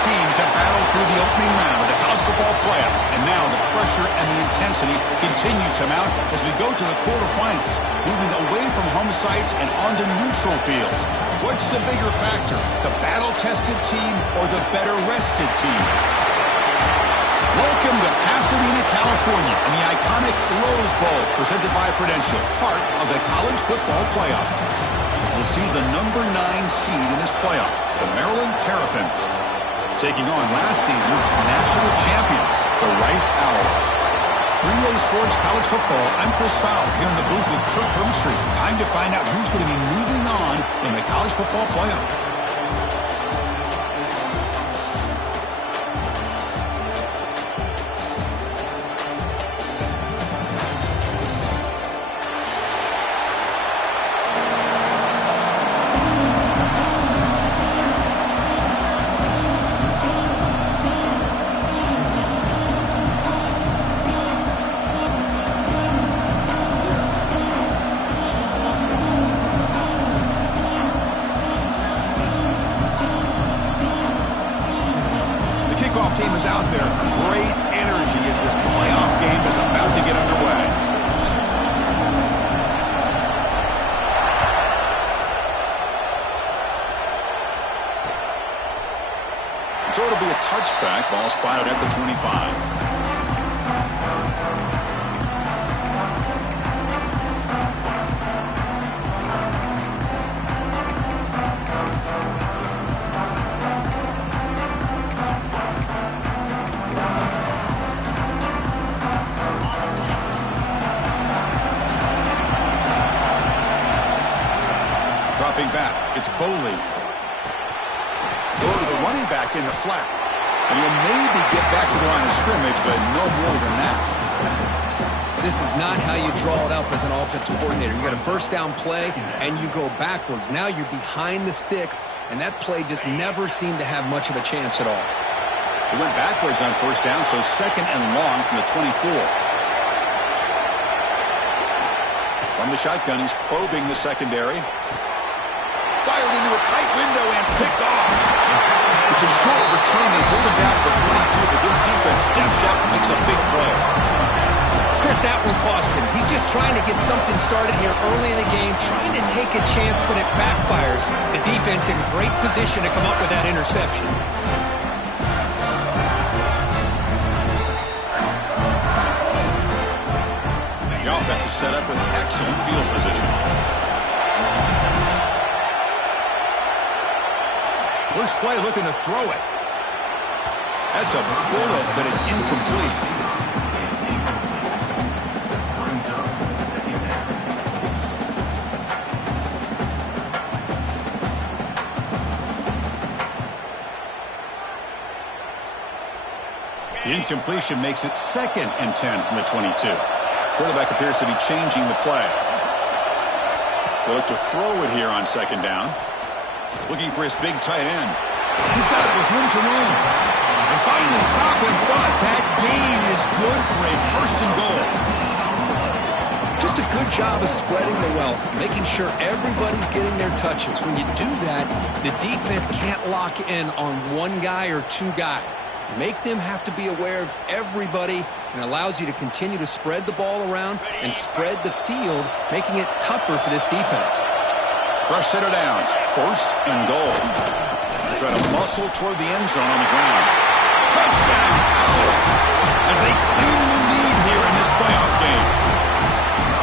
teams have battled through the opening round of the college football playoff, and now the pressure and the intensity continue to mount as we go to the quarterfinals, moving away from home sites and onto neutral fields. What's the bigger factor, the battle-tested team or the better-rested team? Welcome to Pasadena, California, and the iconic Rose Bowl presented by Prudential, part of the college football playoff. We'll see the number 9 seed in this playoff, the Maryland Terrapins, taking on last season's national champions, the Rice Owls. 3A Sports College Football, I'm Chris Fowler, here in the booth with Kirk Hermstreet. Time to find out who's going to be moving on in the college football playoff. Team is out there. Great energy as this playoff game is about to get underway. So it'll be a touchback. Ball spotted at the 25. Back. It's Boley. Throw to the running back in the flat. And he'll maybe get back to the line of scrimmage, but no more than that. This is not how you draw it up as an offensive coordinator. You got a first down play, and you go backwards. Now you're behind the sticks, and that play just never seemed to have much of a chance at all. He went backwards on first down, so second and long from the 24. From the shotgun, he's probing the secondary. Fired into a tight window and picked off. It's a short return. They pulled him down to the 22, but this defense steps up and makes a big play. Chris, that one cost him. He's just trying to get something started here early in the game, trying to take a chance, but it backfires. The defense in great position to come up with that interception. The offense is set up with excellent field position. First play looking to throw it. That's a bullet, but it's incomplete. The incompletion makes it 2nd and 10 from the 22. Quarterback appears to be changing the play. They'll look to throw it here on 2nd down. Looking for his big tight end. He's got it with room to run. And finally stop him, but that gain is good for a 1st and goal. Just a good job of spreading the wealth, making sure everybody's getting their touches. When you do that, the defense can't lock in on one guy or two guys. Make them have to be aware of everybody, and allows you to continue to spread the ball around and spread the field, making it tougher for this defense. Fresh set of downs. 1st and goal. Try to muscle toward the end zone on the ground. Touchdown, Owls, as they claim the lead here in this playoff game.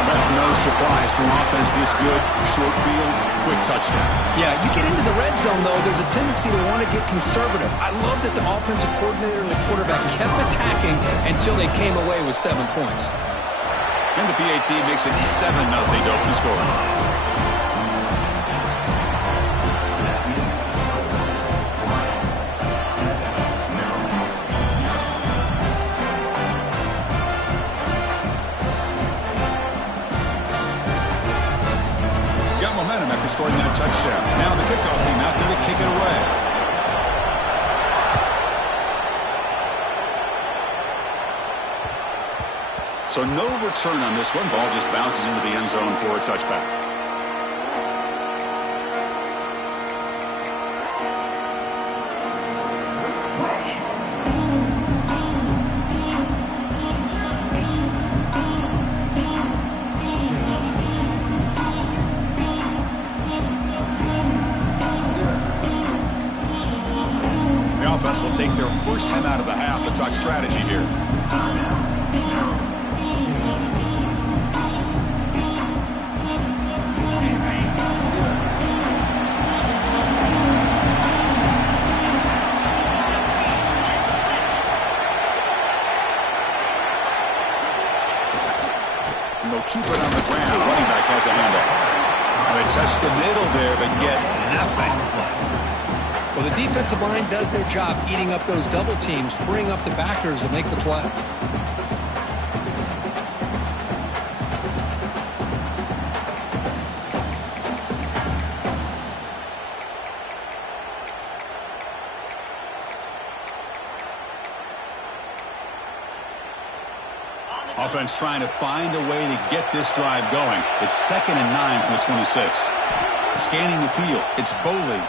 But no surprise from offense this good. Short field, quick touchdown. Yeah, you get into the red zone, though, there's a tendency to want to get conservative. I love that the offensive coordinator and the quarterback kept attacking until they came away with 7 points. And the PAT makes it 7-0 to open scoring. Scoring that touchdown. Now the kickoff team out there to kick it away. So no return on this one. Ball just bounces into the end zone for a touchback. first time out of the half to talk strategy here. And they'll keep it on the ground. Running back has a handoff. They test the middle there, but get nothing. Well, the defensive line does their job eating up those double teams, freeing up the backers to make the play. Offense trying to find a way to get this drive going. It's 2nd and 9 from the 26. Scanning the field, it's Boley.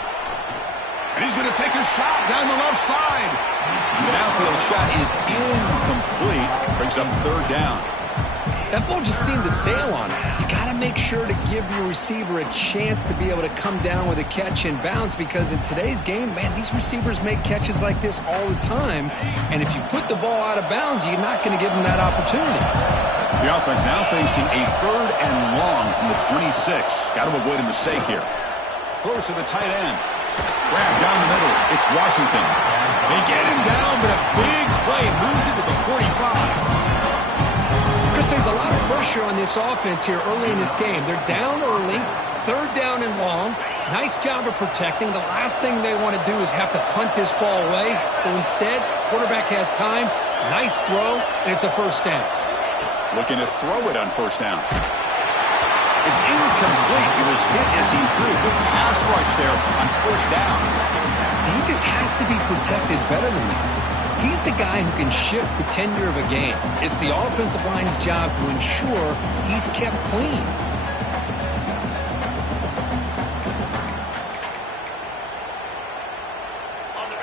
And he's going to take a shot down the left side. The downfield shot is incomplete. Brings up 3rd down. That ball just seemed to sail on it. You got to make sure to give your receiver a chance to be able to come down with a catch and bounce, because in today's game, man, these receivers make catches like this all the time. And if you put the ball out of bounds, you're not going to give them that opportunity. The offense now facing a 3rd and long from the 26. Got to avoid a mistake here. Throws to the tight end. Grab down the middle. It's Washington. They get him down, but a big play moves it to the 45. Chris, there's a lot of pressure on this offense here early in this game. They're down early, 3rd down and long. Nice job of protecting. The last thing they want to do is have to punt this ball away. So instead, quarterback has time. Nice throw, and it's a 1st down. Looking to throw it on 1st down. It's incomplete. He was hit as he threw. Good pass rush there on 1st down. He just has to be protected better than that. He's the guy who can shift the tenure of a game. It's the offensive line's job to ensure he's kept clean.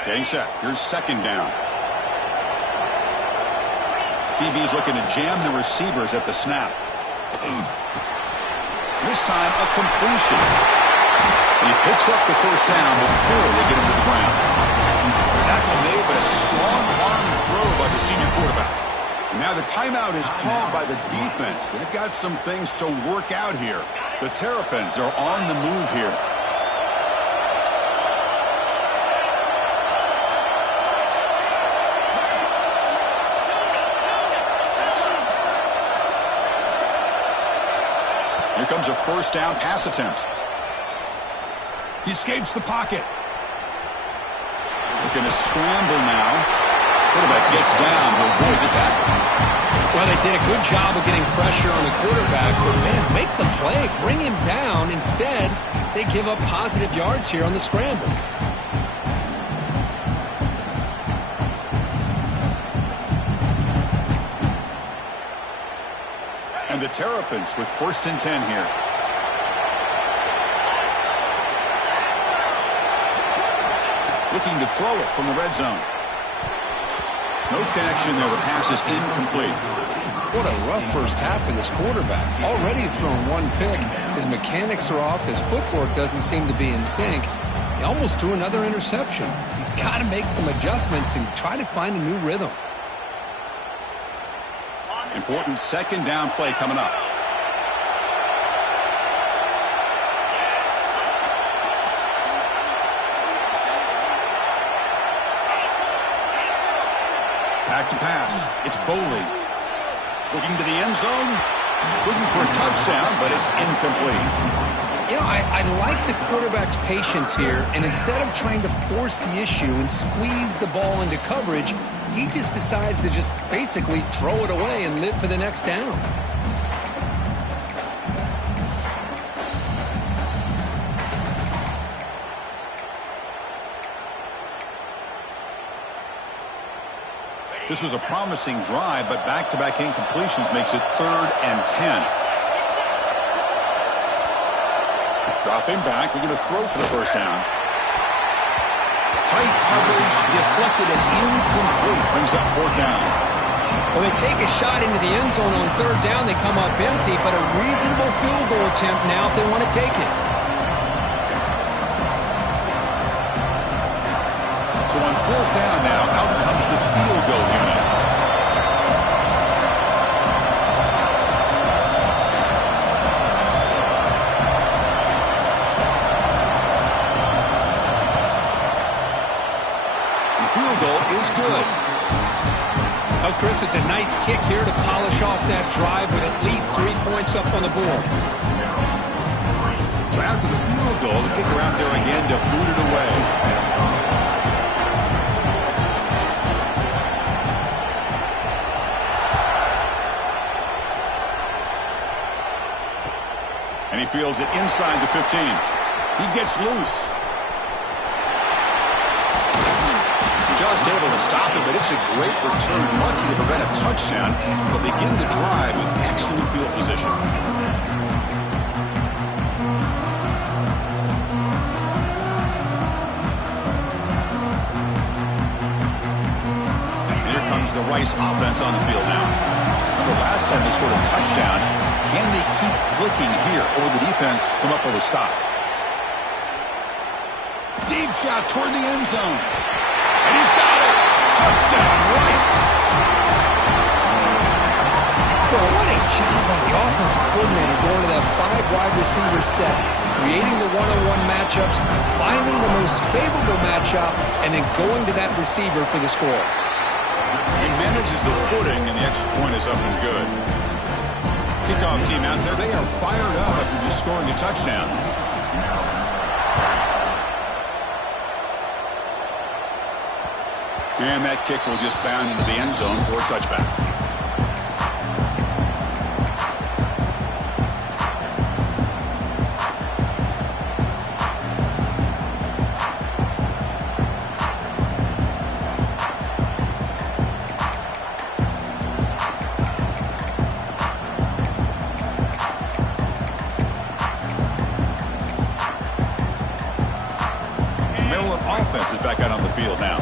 Getting set. Here's 2nd down. DB's looking to jam the receivers at the snap. This time, a completion. And he picks up the 1st down before they get him to the ground. Tackle made, but a strong arm throw by the senior quarterback. And now the timeout is called by the defense. They've got some things to work out here. The Terrapins are on the move here. Here comes a 1st down pass attempt. He escapes the pocket. Looking to scramble now. Quarterback gets down to avoid the tackle. Well, they did a good job of getting pressure on the quarterback, but man, make the play, bring him down. Instead, they give up positive yards here on the scramble. And the Terrapins with 1st and 10 here. Looking to throw it from the red zone. No connection there. The pass is incomplete. What a rough first half for this quarterback. Already he's thrown 1 pick. His mechanics are off. His footwork doesn't seem to be in sync. He almost threw another interception. He's got to make some adjustments and try to find a new rhythm. Important 2nd down play coming up. Back to pass. It's Boley. Looking to the end zone. Looking for a touchdown, but it's incomplete. You know, I like the quarterback's patience here, and instead of trying to force the issue and squeeze the ball into coverage, he just decides to just basically throw it away and live for the next down. This was a promising drive, but back-to-back incompletions makes it 3rd and 10. Dropping back, looking to throw for the 1st down. Tight coverage, deflected and incomplete. Brings up 4th down. Well, they take a shot into the end zone on 3rd down. They come up empty, but a reasonable field goal attempt now if they want to take it. So So on fourth down now, out comes the field goal unit. The field goal is good. Oh, Chris, it's a nice kick here to polish off that drive with at least 3 points up on the board. So after the field goal, the kicker out there again to boot it away. And he fields it inside the 15. He gets loose. Just able to stop it, but it's a great return. Lucky to prevent a touchdown. They'll begin the drive with excellent field position. And here comes the Rice offense on the field now. Remember last time they scored a touchdown. Can they keep clicking here, or will the defense come up with a stop? Deep shot toward the end zone. And he's got it. Touchdown, Rice. Well, what a job by the offensive coordinator going to that 5-wide receiver set, creating the one-on-one matchups, finding the most favorable matchup, and then going to that receiver for the score. He manages the footing, and the extra point is up and good. Kickoff team out there, they are fired up after just scoring a touchdown. And that kick will just bound into the end zone for a touchback. Maryland offense is back out on the field now.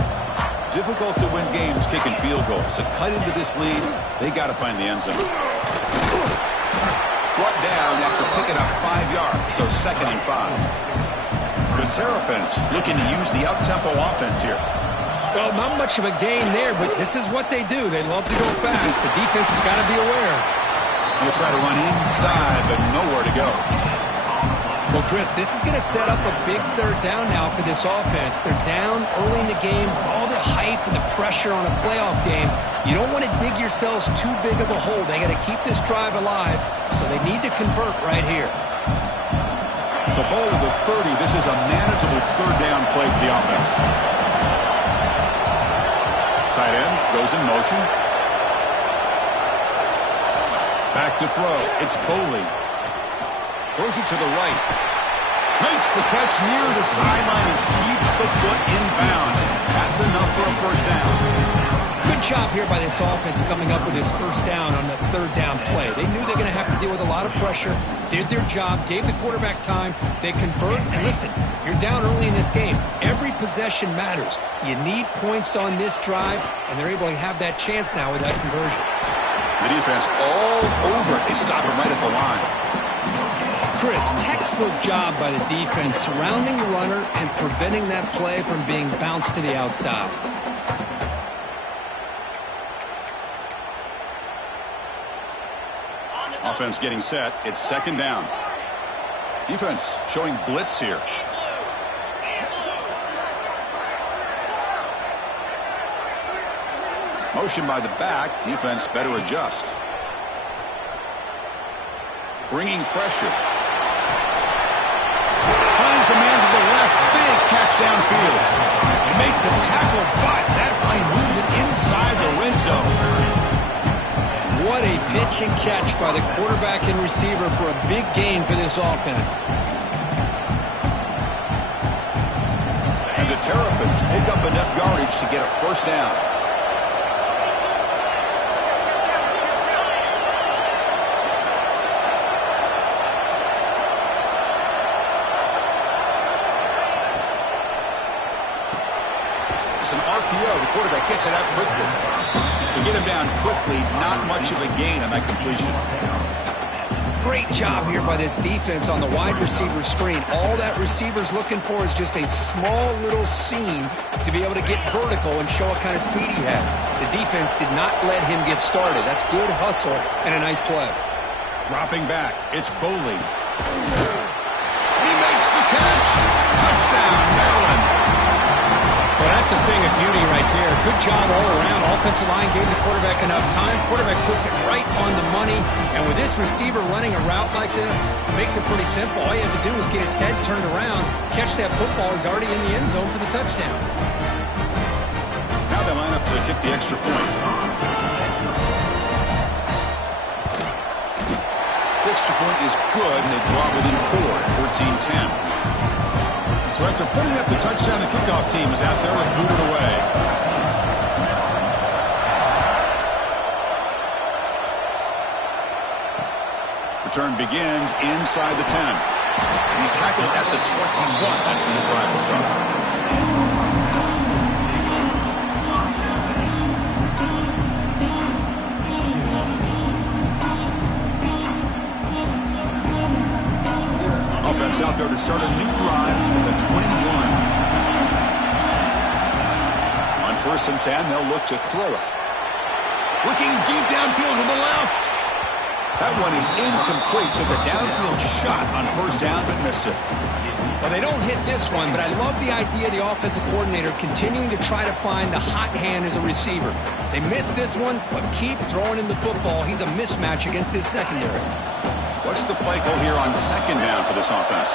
Difficult to win games kicking field goals. To cut into this lead, they got to find the end zone. Brought down after picking up 5 yards, so 2nd and 5. The Terrapins looking to use the up-tempo offense here. Well, not much of a gain there, but this is what they do. They love to go fast. The defense has got to be aware. They'll try to run inside, but nowhere to go. Well, Chris, this is going to set up a big 3rd down now for this offense. They're down early in the game. All the hype and the pressure on a playoff game. You don't want to dig yourselves too big of a hole. They got to keep this drive alive, so they need to convert right here. So ball with the 30. This is a manageable 3rd down play for the offense. Tight end goes in motion. Back to throw. It's Boley. Throws it to the right. Makes the catch near the sideline and keeps the foot in bounds. That's enough for a 1st down. Good job here by this offense coming up with his 1st down on the 3rd down play. They knew they were going to have to deal with a lot of pressure, did their job, gave the quarterback time. They convert, and listen, you're down early in this game. Every possession matters. You need points on this drive, and they're able to have that chance now with that conversion. The defense all over it. They stop him right at the line. Chris, textbook job by the defense surrounding the runner and preventing that play from being bounced to the outside. Offense getting set. It's 2nd down. Defense showing blitz here. Motion by the back. Defense better adjust. Bringing pressure. Finds a man to the left. Big catch downfield. They make the tackle, but that plane moves it inside the red zone. What a pitch and catch by the quarterback and receiver for a big gain for this offense. And the Terrapins pick up enough yardage to get a 1st down. It's an RPO. The quarterback gets it out quickly. To get him down quickly, not much of a gain on that completion. Great job here by this defense on the wide receiver screen. All that receiver's looking for is just a small little seam to be able to get vertical and show what kind of speed he has. The defense did not let him get started. That's good hustle and a nice play. Dropping back, it's Boley. He makes the catch. Touchdown, Maryland. Well, that's a thing of beauty right there. Good job all around. Offensive line gave the quarterback enough time. Quarterback puts it right on the money. And with this receiver running a route like this, it makes it pretty simple. All you have to do is get his head turned around, catch that football. He's already in the end zone for the touchdown. Now they line up to kick the extra point. The extra point is good, and they draw within 4, 14-10. So after putting up the touchdown, the kickoff team is out there and moving away. Return begins inside the 10. And he's tackled at the 21. That's when the drive will start. Offense out there to start a new drive at the 21. On 1st and 10, they'll look to throw it. Looking deep downfield to the left. That one is incomplete. Took a downfield shot on 1st down, but missed it. Well, they don't hit this one, but I love the idea of the offensive coordinator continuing to try to find the hot hand as a receiver. They missed this one, but keep throwing him the football. He's a mismatch against his secondary. What's the play call here on 2nd down for this offense?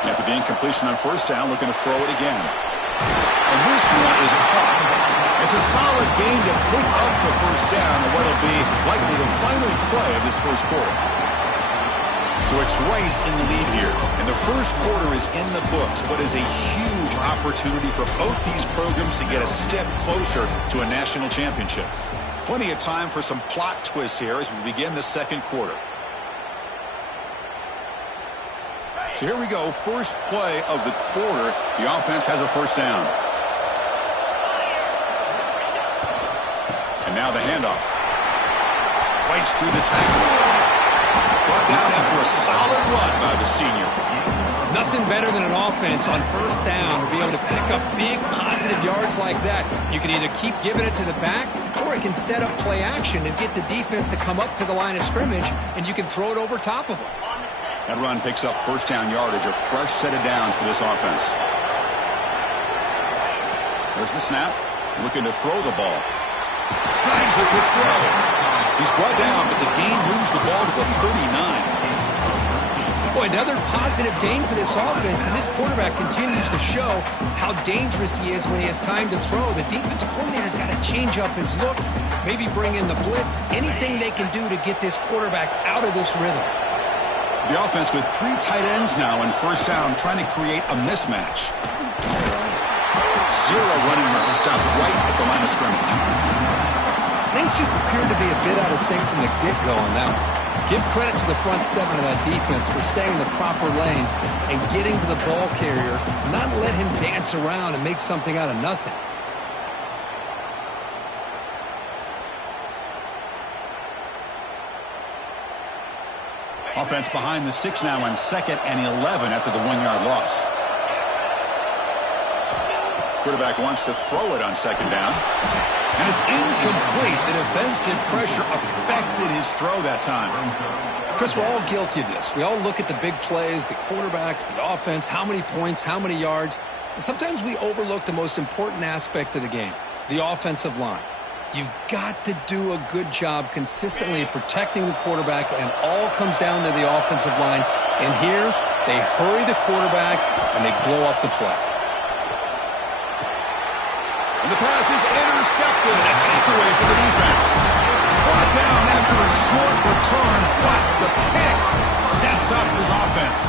After the incompletion on 1st down, looking to throw it again. And this one is caught. It's a solid gain to pick up the 1st down on what will be likely the final play of this 1st quarter. So it's Rice in the lead here. And the 1st quarter is in the books, but is a huge opportunity for both these programs to get a step closer to a national championship. Plenty of time for some plot twists here as we begin the 2nd quarter. So here we go, 1st play of the quarter. The offense has a 1st down. And now the handoff. Fights through the tackle. Brought down after a solid run by the senior. Nothing better than an offense on 1st down to be able to pick up big positive yards like that. You can either keep giving it to the back, or it can set up play action and get the defense to come up to the line of scrimmage, and you can throw it over top of them. That run picks up 1st down yardage, a fresh set of downs for this offense. There's the snap. Looking to throw the ball. Snags a good throw. He's brought down, but the gain moves the ball to the 39. Boy, another positive gain for this offense, and this quarterback continues to show how dangerous he is when he has time to throw. The defensive coordinator's got to change up his looks, maybe bring in the blitz, anything they can do to get this quarterback out of this rhythm. The offense with 3 tight ends now on 1st down, trying to create a mismatch. 0 running room, stopped right at the line of scrimmage. Things just appeared to be a bit out of sync from the get-go on that one. Give credit to the front 7 of that defense for staying in the proper lanes and getting to the ball carrier, not let him dance around and make something out of nothing. Offense behind the 6 now on 2nd and 11 after the 1-yard loss. Quarterback wants to throw it on 2nd down. And it's incomplete. The defensive pressure affected his throw that time. Chris, we're all guilty of this. We all look at the big plays, the quarterbacks, the offense, how many points, how many yards. And sometimes we overlook the most important aspect of the game, the offensive line. You've got to do a good job consistently protecting the quarterback, and all comes down to the offensive line. And here, they hurry the quarterback, and they blow up the play. And the pass is intercepted. A takeaway for the defense. Brought down after a short return, but the pick sets up his offense.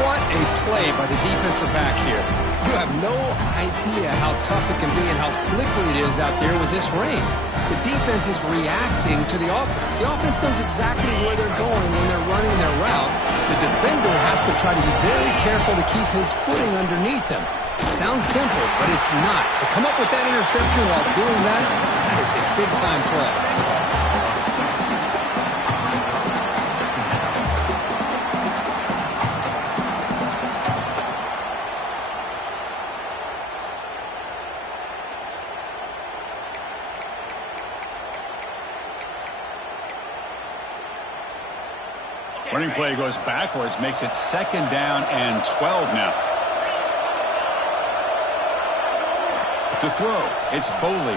What a play by the defensive back here. You have no idea how tough it can be and how slippery it is out there with this rain. The defense is reacting to the offense. The offense knows exactly where they're going when they're running their route. The defender has to try to be very careful to keep his footing underneath him. Sounds simple, but it's not. To come up with that interception while doing that, that is a big-time play. Running play goes backwards, makes it 2nd down and 12 now. To throw, it's Boley.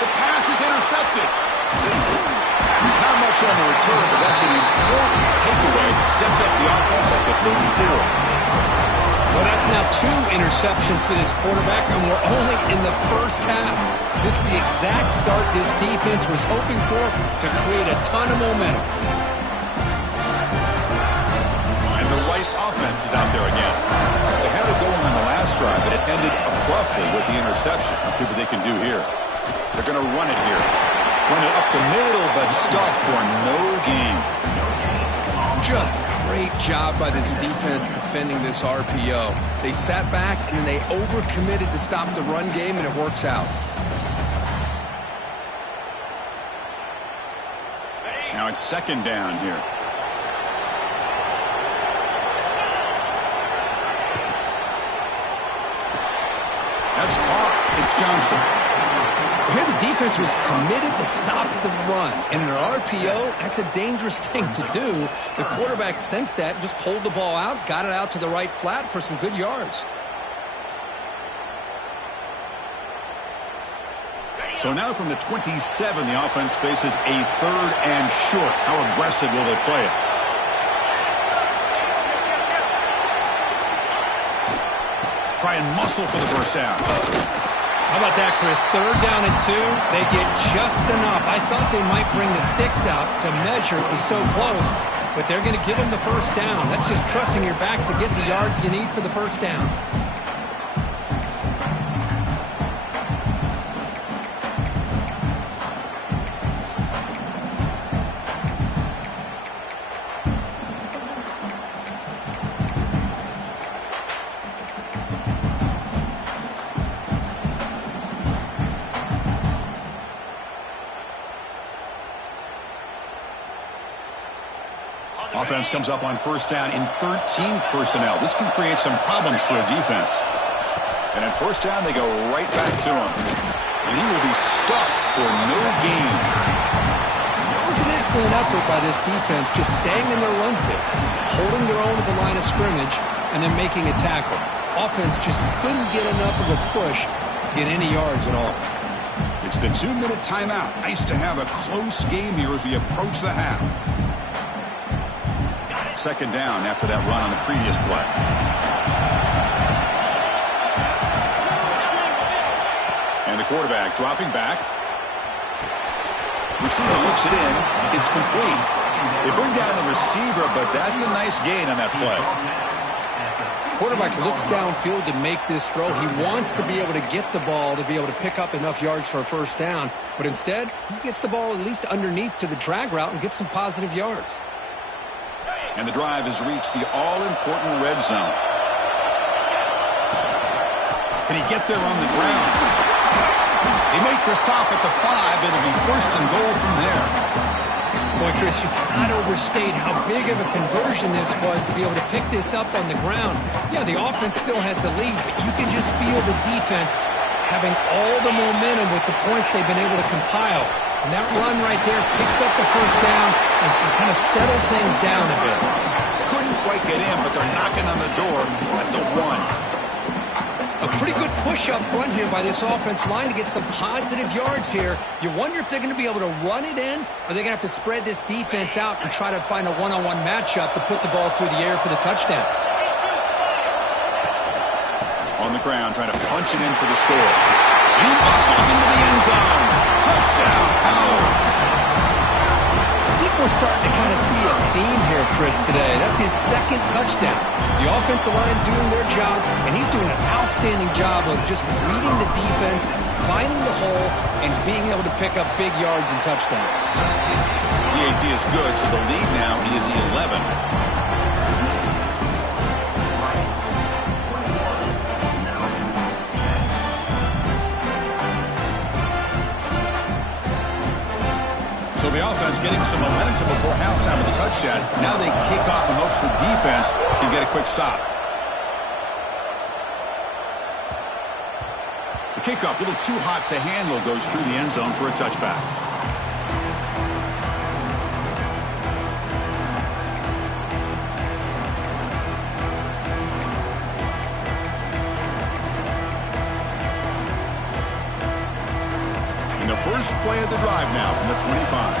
The pass is intercepted. Not much on the return, but that's an important takeaway. Sets up the offense at the 34. Well, that's now 2 interceptions for this quarterback, and we're only in the first half. This is the exact start this defense was hoping for to create a ton of momentum. And the Rice offense is out there again. They had it going on the last drive, but it ended abruptly with the interception. Let's see what they can do here. They're going to run it here. Run it up the middle, but stuff for no gain. Just great job by this defense defending this RPO. They sat back, and then they overcommitted to stop the run game, and it works out. Now it's 2nd down here. That's caught. It's Johnson. Here the defense was committed to stop the run. And in an RPO, that's a dangerous thing to do. The quarterback sensed that, just pulled the ball out, got it out to the right flat for some good yards. So now from the 27, the offense faces a 3rd and short. How aggressive will they play it? Try and muscle for the first down. How about that, Chris? 3rd down and 2. They get just enough. I thought they might bring the sticks out to measure. It was so close, but they're going to give them the first down. That's just trusting your back to get the yards you need for the first down. Offense comes up on first down in 13 personnel. This can create some problems for a defense. And at first down, they go right back to him. And he will be stuffed for no gain. It was an excellent effort by this defense, just staying in their run fits, holding their own at the line of scrimmage, and then making a tackle. Offense just couldn't get enough of a push to get any yards at all. It's the 2-minute timeout. Nice to have a close game here as we approach the half. 2nd down after that run on the previous play. And the quarterback dropping back. Receiver looks it in. It's complete. They bring down the receiver, but that's a nice gain on that play. Quarterback looks downfield to make this throw. He wants to be able to get the ball to be able to pick up enough yards for a first down. But instead, he gets the ball at least underneath to the drag route and gets some positive yards. And the drive has reached the all-important red zone. Can he get there on the ground? They make the stop at the 5. It'll be 1st and goal from there. Boy, Chris, you cannot overstate how big of a conversion this was to be able to pick this up on the ground. Yeah, the offense still has the lead, but you can just feel the defense having all the momentum with the points they've been able to compile. And that run right there picks up the first down and can kind of settle things down a bit. Couldn't quite get in, but they're knocking on the door at the 1. A pretty good push up front here by this offense line to get some positive yards here. You wonder if they're going to be able to run it in, or they're going to have to spread this defense out and try to find a one-on-one matchup to put the ball through the air for the touchdown. On the ground, trying to punch it in for the score. He muscles into the end zone. Touchdown, Owls. I think we're starting to kind of see a theme here, Chris, today. That's his 2nd touchdown. The offensive line doing their job, and he's doing an outstanding job of just reading the defense, finding the hole, and being able to pick up big yards and touchdowns. EAT is good, so the lead now is 11. So the offense getting some momentum before halftime with the touchdown. Now they kick off in hopes the defense can get a quick stop. The kickoff, a little too hot to handle, goes through the end zone for a touchback. the first play of the drive now from the 25.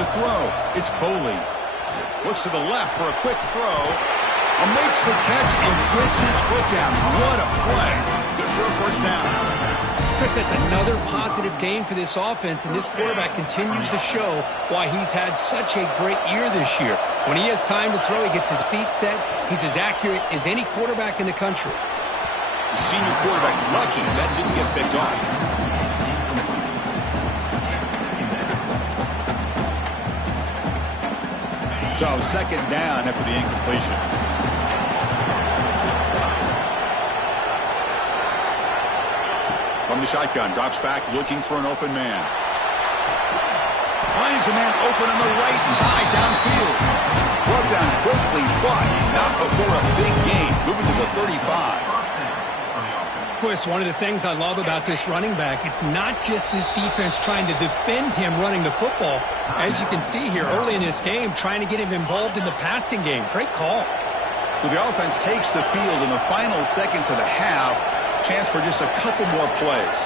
To throw, it's Boley. Looks to the left for a quick throw. Makes the catch and gets his foot down. What a play. Good for a first down. Chris, that's another positive game for this offense, and this quarterback continues to show why he's had such a great year this year. When he has time to throw, he gets his feet set. He's as accurate as any quarterback in the country. The senior quarterback lucky that didn't get picked off. So second down after the incompletion. From the shotgun, drops back looking for an open man. Finds a man open on the right side downfield. Brought down quickly, but not before a big gain. Moving to the 35. Chris, one of the things I love about this running back, it's not just this defense trying to defend him running the football. As you can see here early in this game, trying to get him involved in the passing game. Great call. So the offense takes the field in the final seconds of the half. Chance for just a couple more plays.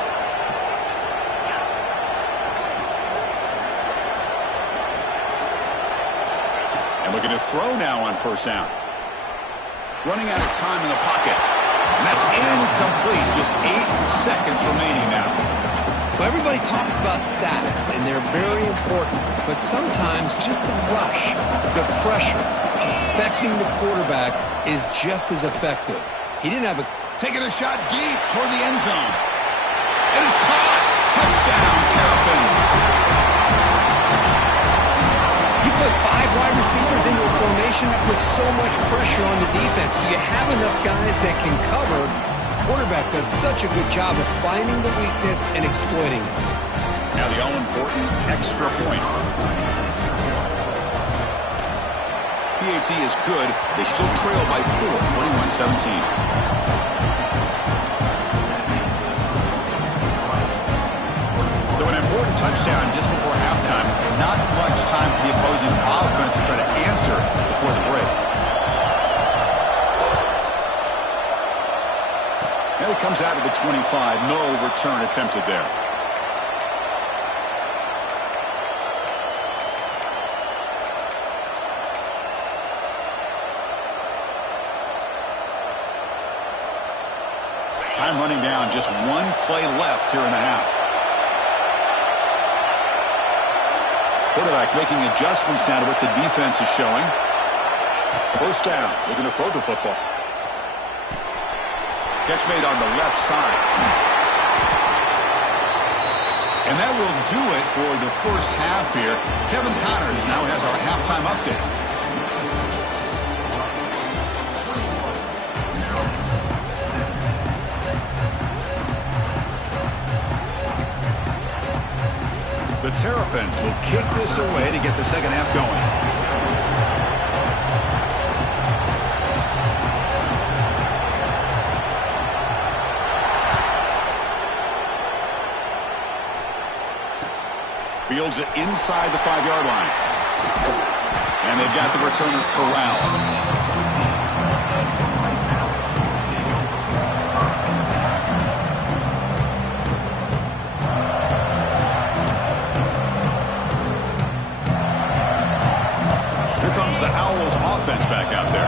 And looking to throw now on first down. Running out of time in the pocket. And that's incomplete. Just 8 seconds remaining now. Well, everybody talks about sacks, and they're very important. But sometimes just the rush, the pressure, affecting the quarterback is just as effective. He didn't have a... Taking a shot deep toward the end zone. And it's caught. Touchdown, Terrapins. You put 5 wide receivers into a formation that puts so much pressure on the defense. Do you have enough guys that can cover? The quarterback does such a good job of finding the weakness and exploiting it. Now the all-important extra point. PAT is good. They still trail by 4, 21-17. So an important touchdown just before halftime. Not much time for the opposing offense to try to answer before the break. And it comes out of the 25. No return attempted there. Time running down. Just one play left here in the half. Quarterback making adjustments now to what the defense is showing. First down, looking to throw the football. Catch made on the left side. And that will do it for the first half here. Kevin Connors now has our halftime update. The Terrapins will kick this away to get the second half going. Fields it inside the 5-yard line. And they've got the returner corralled. The Owls offense back out there.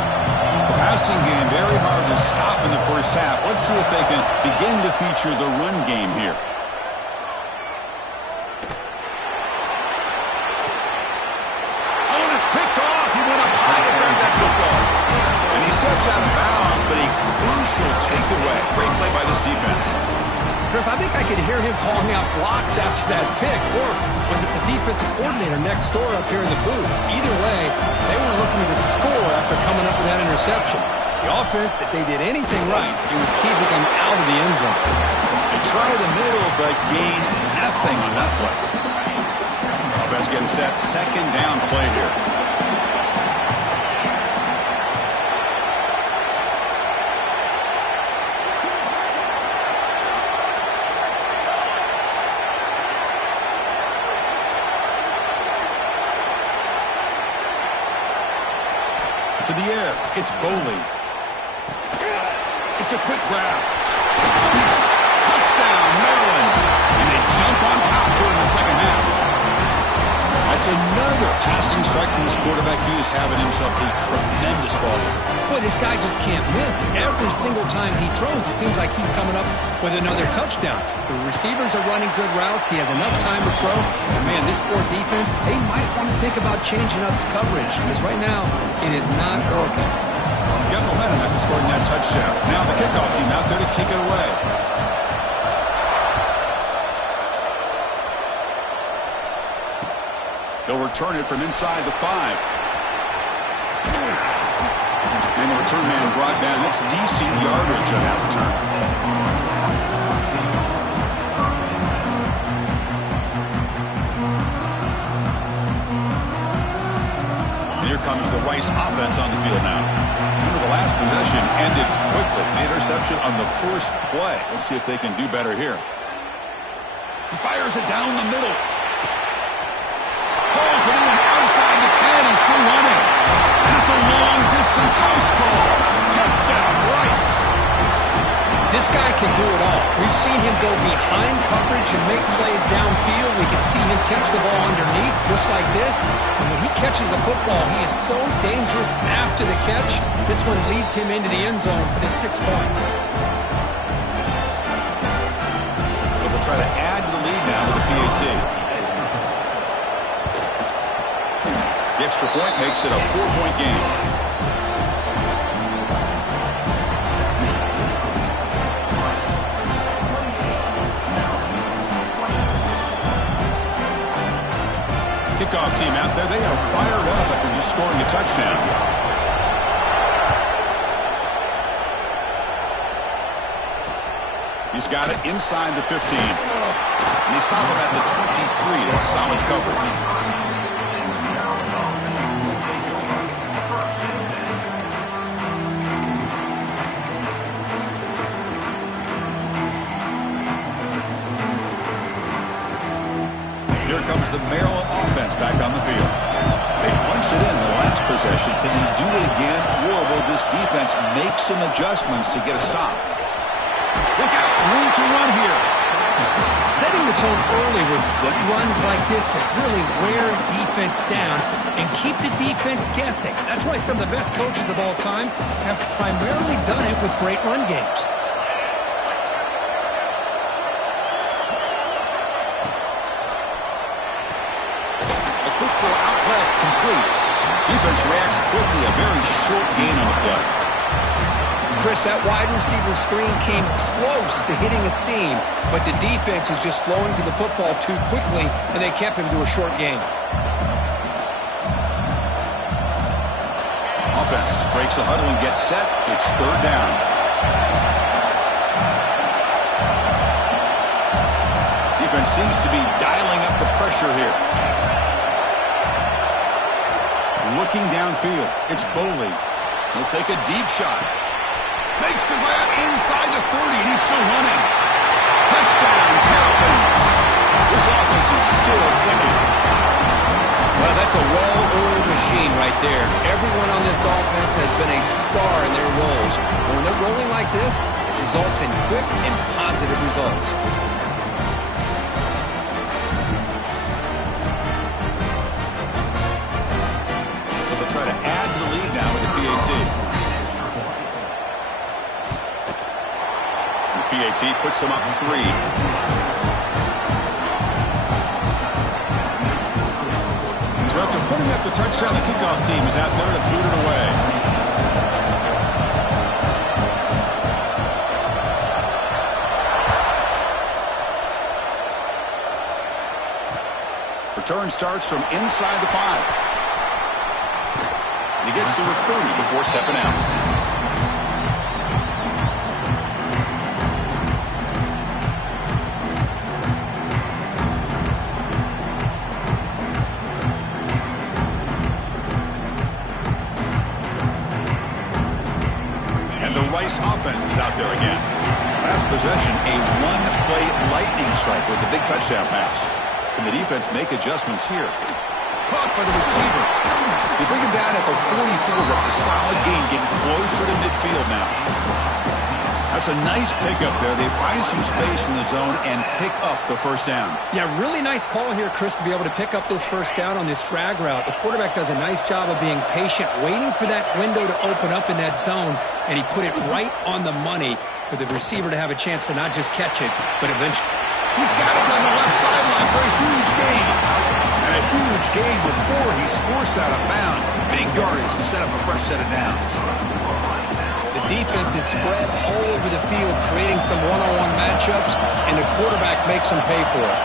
The passing game very hard to stop in the first half. Let's see if they can begin to feature the run game here. Oh, it's picked off. He went up high to grab that football. And he steps out of bounds, but a crucial takeaway. Great play by this defense. Chris, I think I could hear him calling out blocks after that pick. Or was it the defensive coordinator next door up here in the booth? Either way, they were looking to score after coming up with that interception. The offense, if they did anything right, it was keeping them out of the end zone. They try the middle, but gain nothing on that play. Offense getting set. Second down play here. To the air, it's Boley. It's a quick grab. Touchdown! Touchdown, Maryland. And they jump on top here in the second half. That's another passing strike from this quarterback. He is having himself a tremendous ball game. Boy, this guy just can't miss. Every single time he throws, it seems like he's coming up with another touchdown. The receivers are running good routes. He has enough time to throw. And man, this poor defense, they might want to think about changing up coverage, because right now it is not working. Got momentum after scoring that touchdown. Now the kickoff team out there to kick it away. They'll return it from inside the 5. And the return man brought down. That's decent yardage on that return. And here comes the Rice offense on the field now. Remember, the last possession ended quickly. An interception on the first play. Let's see if they can do better here. He fires it down the middle. Pulls it in outside the 10. He's still running. And it's a long-distance house call. Touchdown, Rice. This guy can do it all. We've seen him go behind coverage and make plays downfield. We can see him catch the ball underneath, just like this. And when he catches a football, he is so dangerous after the catch. This one leads him into the end zone for the 6 points. But they'll try to add to the lead now with the PAT. The extra point makes it a 4-point game. Kickoff team out there. They are fired up after just scoring a touchdown. He's got it inside the 15. And they stop him at the 23. That's solid coverage. Here comes the Maryland offense back on the field. They punched it in the last possession. Can they do it again, or will this defense make some adjustments to get a stop? Look out, room to run here. Setting the tone early with good runs like this can really wear defense down and keep the defense guessing. That's why some of the best coaches of all time have primarily done it with great run games. Complete. Defense reacts quickly. A very short gain on the play. Chris, that wide receiver screen came close to hitting a seam, but the defense is just flowing to the football too quickly, and they kept him to a short gain. Offense breaks the huddle and gets set. It's third down. Defense seems to be dialing up the pressure here. Looking downfield, it's Boley. He'll take a deep shot. Makes the grab inside the 30, and he's still running. Touchdown, Terrapins. This offense is still clicking. Well, that's a well-oiled machine right there. Everyone on this offense has been a star in their roles. And when they're rolling like this, it results in quick and positive results. Try to add to the lead now with the PAT. The PAT puts them up 3. So after putting up the touchdown, the kickoff team is out there to boot it away. Return starts from inside the 5. He gets to the 30 before stepping out. And the Rice offense is out there again. Last possession, a one-play lightning strike with the big touchdown pass. Can the defense make adjustments here? Caught by the receiver. They bring him down at the 44. That's a solid gain, getting closer to midfield now. That's a nice pickup there. They find some space in the zone and pick up the first down. Yeah, really nice call here, Chris, to be able to pick up this first down on this drag route. The quarterback does a nice job of being patient, waiting for that window to open up in that zone, and he put it right on the money for the receiver to have a chance to not just catch it, but eventually. He's got it on the left sideline for a huge gain. And a huge gain before he's forced out of bounds. Big yardage to set up a fresh set of downs. The defense is spread all over the field, creating some one-on-one matchups, and the quarterback makes them pay for it.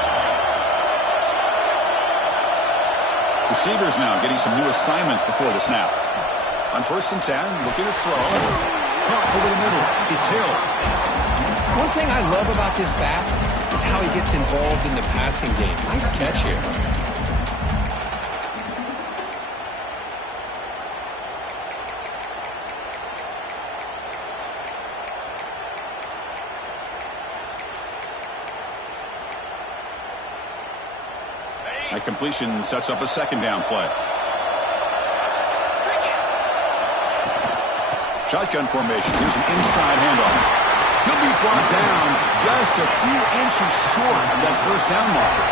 Receivers now getting some new assignments before the snap. On 1st and 10, looking to throw. Caught over the middle. It's Hill. One thing I love about this back is how he gets involved in the passing game. Nice catch here. That completion sets up a 2nd down play. Shotgun formation. Here's an inside handoff. He'll be brought down just a few inches short of that 1st down marker.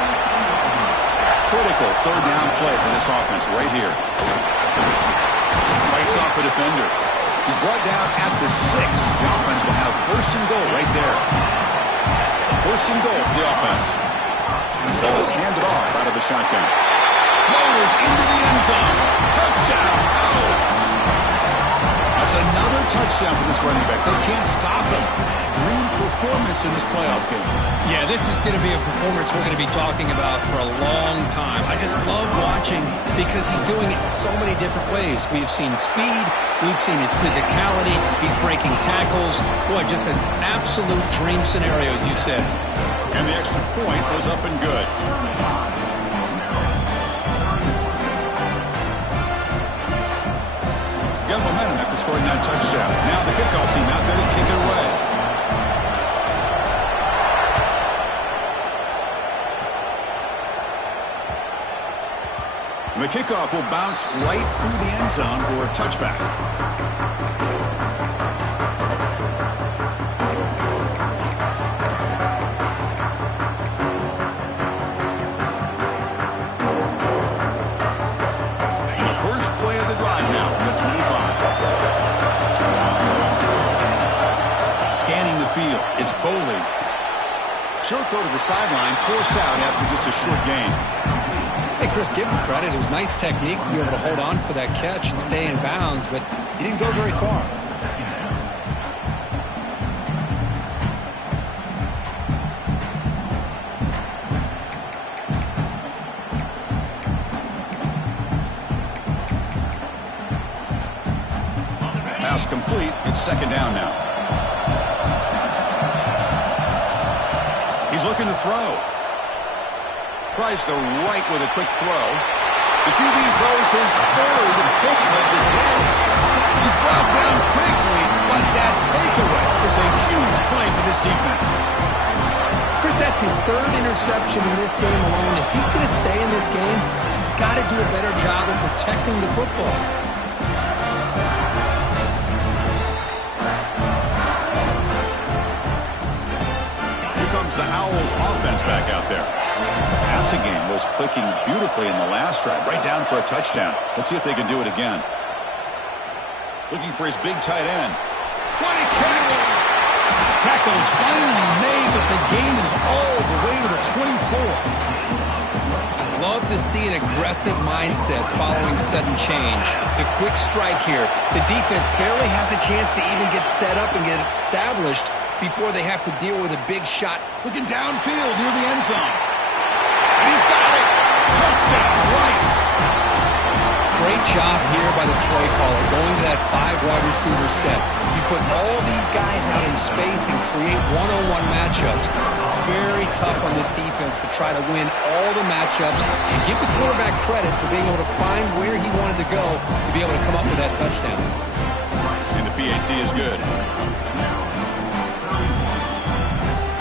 Critical 3rd down play for this offense right here. Fights off the defender. He's brought down at the 6. The offense will have 1st and goal right there. 1st and goal for the offense. Ball is handed off out of the shotgun. Motors into the end zone. Touchdown. Out. That's another touchdown for this running back. They can't stop him. Dream performance in this playoff game. Yeah, this is going to be a performance we're going to be talking about for a long time. I just love watching because he's doing it in so many different ways. We've seen speed. We've seen his physicality. He's breaking tackles. Boy, just an absolute dream scenario, as you said. And the extra point was up and good. Got momentum after scoring that touchdown. Now the kickoff team out there to kick it away. The kickoff will bounce right through the end zone for a touchback. It's Bowling. Short throw to the sideline, forced out after just a short gain. Hey, Chris, give him credit. It was nice technique to be able to hold on for that catch and stay in bounds, but he didn't go very far. Pass complete. It's 2nd down now. He's looking to throw. Tries the right with a quick throw. The QB throws his 3rd pick of the day. He's brought down quickly, but that takeaway is a huge play for this defense. Chris, that's his 3rd interception in this game alone. If he's going to stay in this game, he's got to do a better job of protecting the football. The Owls offense back out there. The passing game was clicking beautifully in the last drive, right down for a touchdown. Let's see if they can do it again. Looking for his big tight end. What a catch! Tackle is finally made, but the game is all the way to the 24. Love to see an aggressive mindset following sudden change. The quick strike here. The defense barely has a chance to even get set up and get established before they have to deal with a big shot. Looking downfield near the end zone. He's got it! Touchdown, Rice! Great job here by the play caller, going to that 5-wide receiver set. You put all these guys out in space and create one-on-one matchups. It's very tough on this defense to try to win all the matchups and give the quarterback credit for being able to find where he wanted to go to be able to come up with that touchdown. And the PAT is good.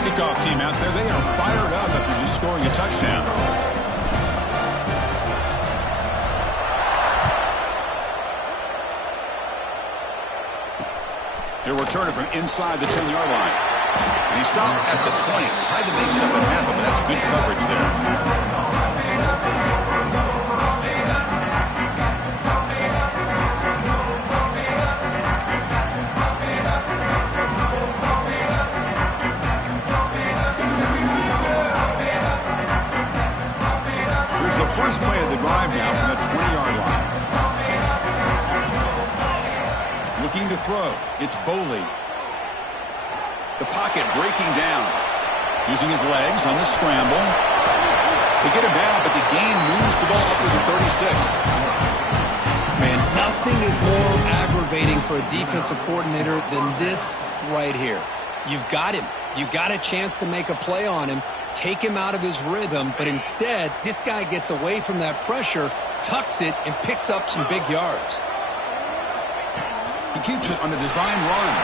Kickoff team out there, they are fired up after just scoring a touchdown. He'll return it from inside the 10-yard line. And he stopped at the 20. Tried to make something happen, but that's good coverage there. Here's the first play of the drive now from the 20-yard line. Looking to throw. It's Boley. The pocket breaking down. Using his legs on the scramble. They get him down, but the gain moves the ball up to the 36. Man, nothing is more aggravating for a defensive coordinator than this right here. You've got him. You've got a chance to make a play on him, take him out of his rhythm, but instead, this guy gets away from that pressure, tucks it, and picks up some big yards. He keeps it on a design run.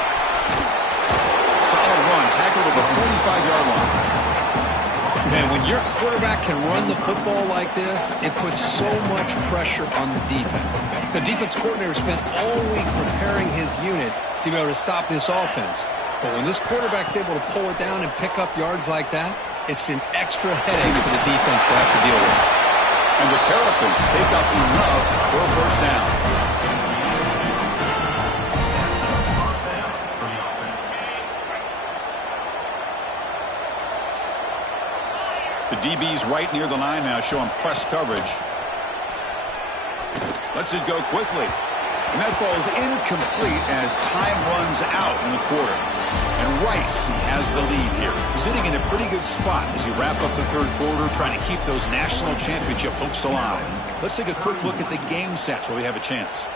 Solid run, tackled at the 45-yard line. Man, when your quarterback can run the football like this, it puts so much pressure on the defense. The defense coordinator spent all week preparing his unit to be able to stop this offense. But when this quarterback's able to pull it down and pick up yards like that, it's an extra headache for the defense to have to deal with. And the Terrapins pick up enough for a first down. The DB's right near the line now, showing press coverage. Lets it go quickly. And that falls incomplete as time runs out in the quarter. And Rice has the lead here, sitting in a pretty good spot as we wrap up the third quarter, trying to keep those national championship hopes alive. Let's take a quick look at the game sets where we have a chance.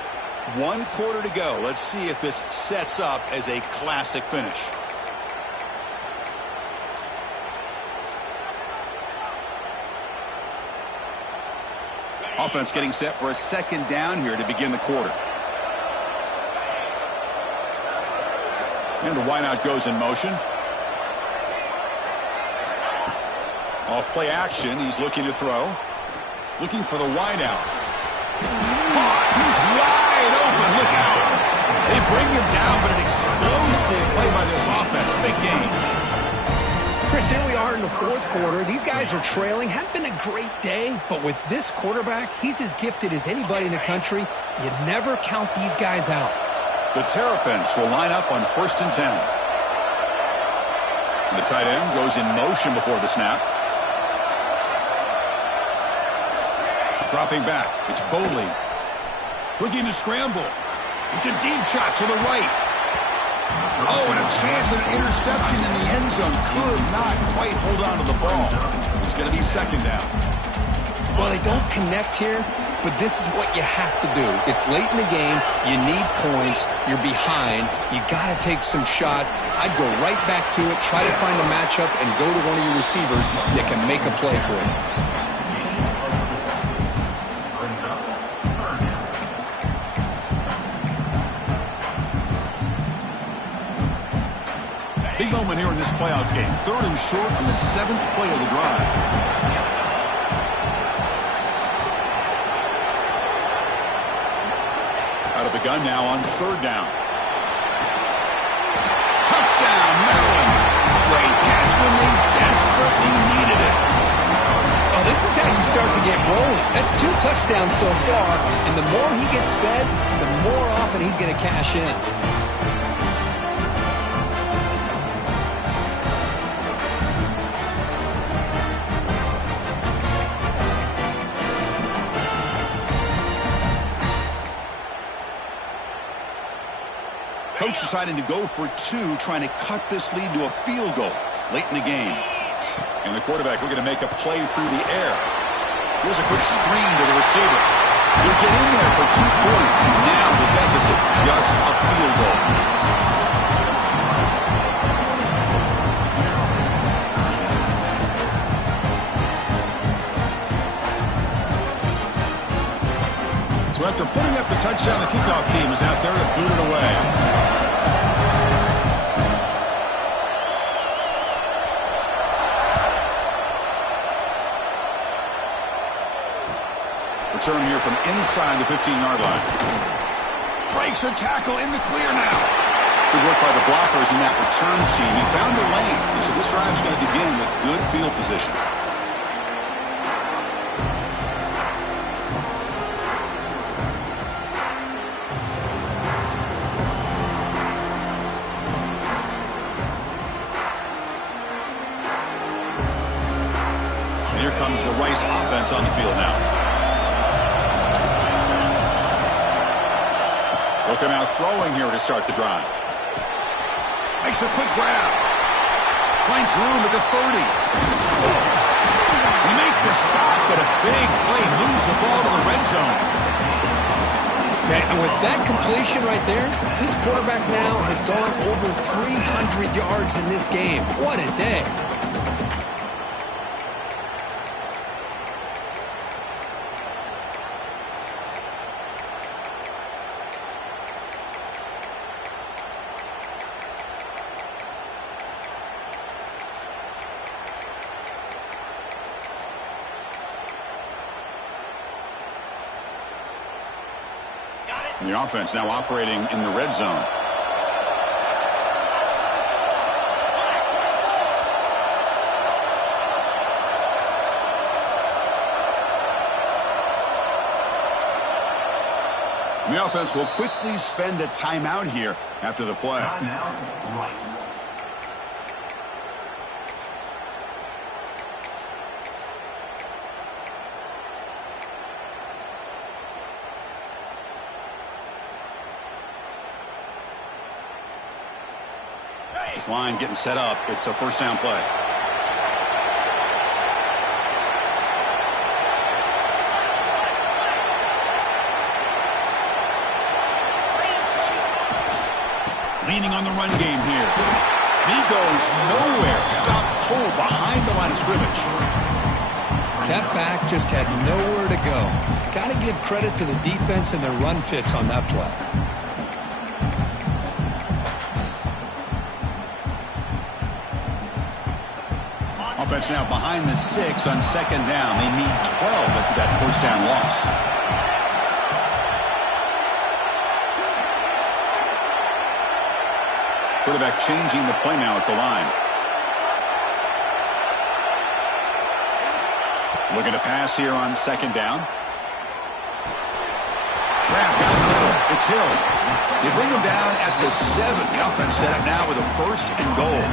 1 quarter to go. Let's see if this sets up as a classic finish. Offense getting set for a second down here to begin the quarter. And the wideout goes in motion. Off play action. He's looking to throw. Looking for the wideout. He's wide open. Look out. They bring him down, but an explosive play by this offense. Big game. Chris, here we are in the fourth quarter. These guys are trailing. Hadn't been a great day, but with this quarterback, he's as gifted as anybody in the country. You never count these guys out. The Terrapins will line up on 1st and 10. The tight end goes in motion before the snap. Dropping back. It's Boley. Looking to scramble. It's a deep shot to the right. Oh, and a chance at an interception in the end zone. Could not quite hold on to the ball. It's going to be second down. Well, they don't connect here, but this is what you have to do. It's late in the game. You need points. You're behind. You got to take some shots. I'd go right back to it, try to find a matchup, and go to one of your receivers that can make a play for you. Big moment here in this playoff game. 3rd and short on the 7th play of the drive. Out of the gun now on 3rd down. Touchdown, Maryland. Great catch when they desperately needed it. Oh, this is how you start to get rolling. That's 2 touchdowns so far, and the more he gets fed, the more often he's going to cash in. Coach deciding to go for 2, trying to cut this lead to a field goal late in the game. And the quarterback looking to make a play through the air. Here's a quick screen to the receiver. He'll get in there for 2 points. Now the deficit just a field goal. So after putting up the touchdown, the kickoff team is out there to boot it away. Return here from inside the 15-yard line. Breaks a tackle in the clear now. Good work by the blockers in that return team. He found a lane, and so this drive is going to begin with good field position. And here comes the Rice offense on the field now. They'll come out throwing here to start the drive. Makes a quick grab. Finds room at the 30. They make the stop, but a big play moves the ball to the red zone. Okay, and with that completion right there, this quarterback now has gone over 300 yards in this game. What a day. The offense now operating in the red zone. The offense will quickly spend a timeout here after the play. Timeout, Rice. This line getting set up. It's a first down play. Leaning on the run game here. He goes nowhere. Stop pull behind the line of scrimmage. That back just had nowhere to go. Got to give credit to the defense and their run fits on that play. Offense now behind the 6 on second down. They need 12 after that first down loss. Quarterback changing the play now at the line. Looking to pass here on second down. Grab down the middle. It's Hill. They bring him down at the 7. The offense set up now with a first and goal.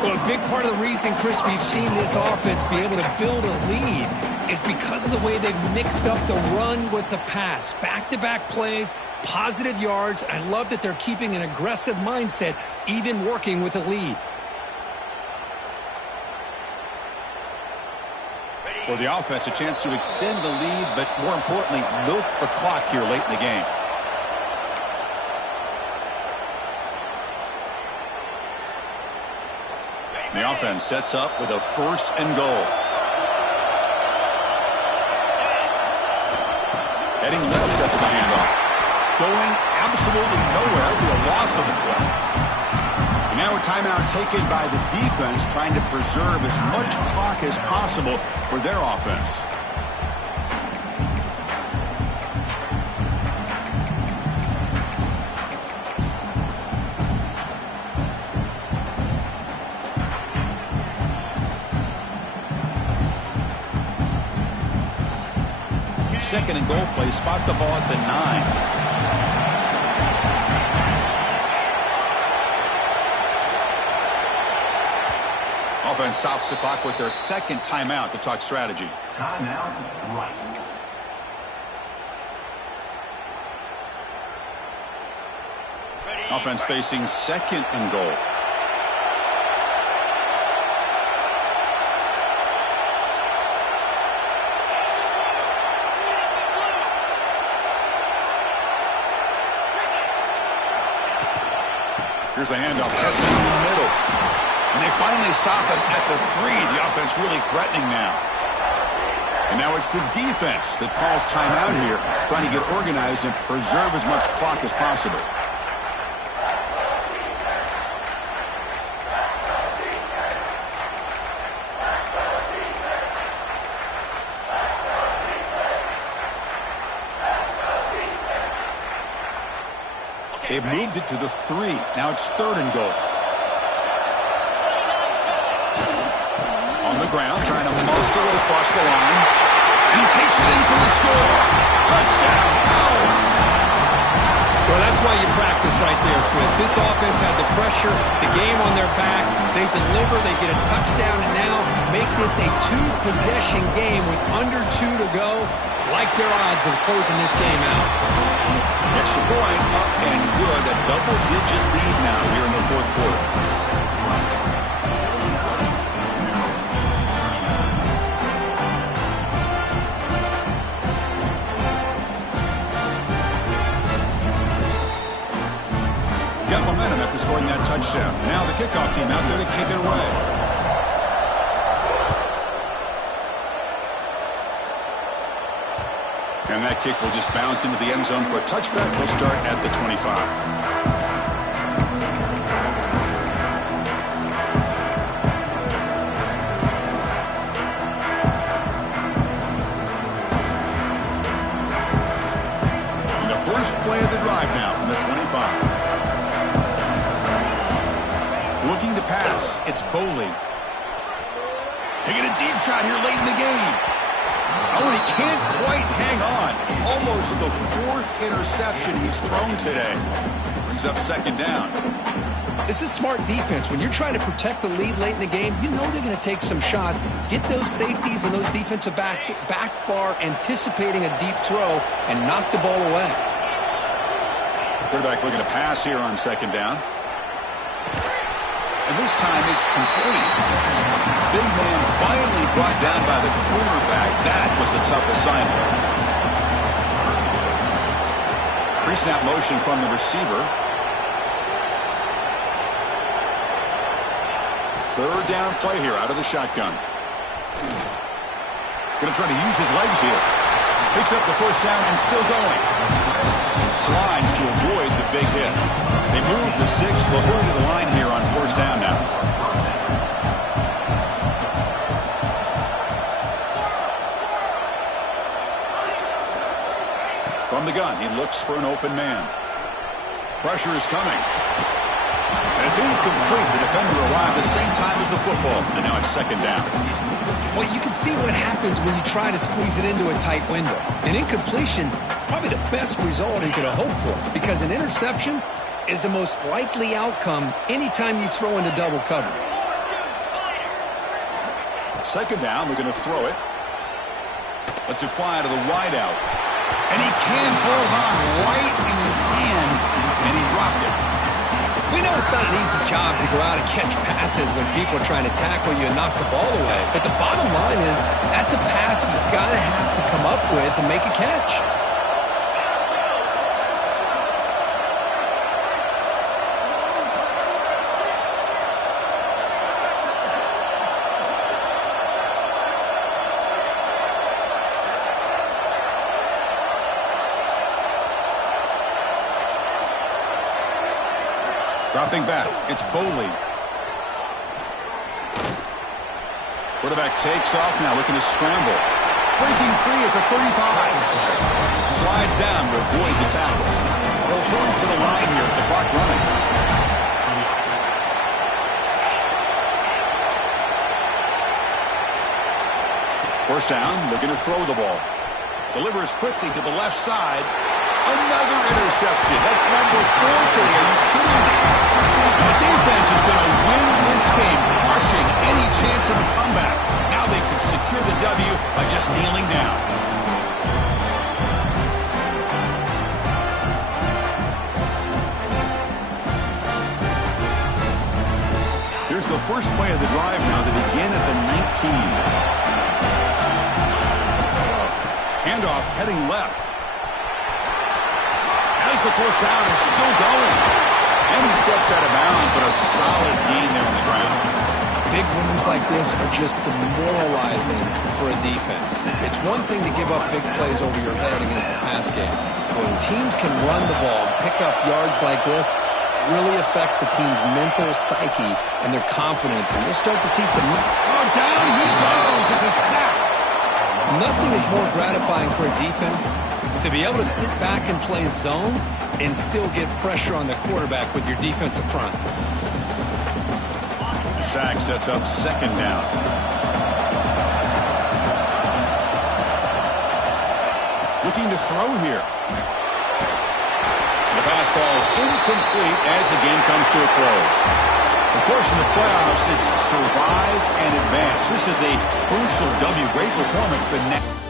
Well, a big part of the reason, Chris, we've seen this offense be able to build a lead is because of the way they've mixed up the run with the pass. Back-to-back plays, positive yards. I love that they're keeping an aggressive mindset, even working with a lead. For the offense, a chance to extend the lead, but more importantly, milk the clock here late in the game. The offense sets up with a first and goal. Heading left after the handoff. Going absolutely nowhere with a loss of the play. And now a timeout taken by the defense, trying to preserve as much clock as possible for their offense. Second and goal play, spot the ball at the 9. Offense stops the clock with their second timeout to talk strategy. Timeout, Rice. Offense facing second and goal. Here's the handoff, testing the middle. And they finally stop him at the 3. The offense really threatening now. And now it's the defense that calls timeout here, trying to get organized and preserve as much clock as possible. They've moved it to the 3. Now it's 3rd and goal. On the ground, trying to muscle it across the line. And he takes it in for the score. Touchdown, Owls. Well, that's why you practice right there, Chris. This offense had the pressure, the game on their back. They deliver, they get a touchdown, and now make this a 2-possession game with under 2 to go. Like their odds of closing this game out. Extra point, up and good. A double-digit lead now here in the 4th quarter. Got momentum after scoring that touchdown. Now the kickoff team out there to kick it away. And that kick will just bounce into the end zone for a touchback. We'll start at the 25. And the first play of the drive now from the 25. Looking to pass. It's Boley. Taking a deep shot here late in the game. Oh, and he can't quite hang on. Almost the 4th interception he's thrown today. Brings up 2nd down. This is smart defense. When you're trying to protect the lead late in the game, you know they're going to take some shots. Get those safeties and those defensive backs back far, anticipating a deep throw, and knock the ball away. Quarterback looking to pass here on 2nd down. And this time it's complete. Big man finally brought down by the cornerback. That was a tough assignment. Pre-snap motion from the receiver. 3rd down play here out of the shotgun. Going to try to use his legs here. Picks up the 1st down and still going. Slides to avoid the big hit. They move the 6. They'll hurry to the line here on 1st down now. From the gun, he looks for an open man. Pressure is coming. And it's incomplete. The defender arrived the same time as the football. And now it's 2nd down. Well, you can see what happens when you try to squeeze it into a tight window. An incompletion is probably the best result you could have hoped for, because an interception is the most likely outcome anytime you throw into double coverage. 2nd down, we're going to throw it. Lets it fly to the wideout. And he can hold on right in his hands, and he dropped it. We know it's not an easy job to go out and catch passes when people are trying to tackle you and knock the ball away. But the bottom line is, that's a pass you've got to have to come up with and make a catch. Dropping back, it's Boley. Quarterback takes off now, looking to scramble. Breaking free at the 35. Slides down to avoid the tackle. They'll hurry to the line here with the clock running. First down, looking to throw the ball. Delivers quickly to the left side. Another interception. That's number 4 today. Are you kidding me? The defense is going to win this game, crushing any chance of a comeback. Now they can secure the W by just kneeling down. Here's the first play of the drive now to begin at the 19. Handoff heading left. As the 1st down is still going. And he steps out of bounds, but a solid gain there on the ground. Big runs like this are just demoralizing for a defense. It's one thing to give up big plays over your head against the pass game. When teams can run the ball, pick up yards like this, it really affects the team's mental psyche and their confidence. And you'll start to see some... Oh, down he goes. It's a sack. Nothing is more gratifying for a defense To be able to sit back and play zone and still get pressure on the quarterback with your defensive front. The sack sets up second down. Looking to throw here. The pass falls incomplete as the game comes to a close. Of course, in the playoffs, it's survive and advance. This is a crucial W. Great performance, but now...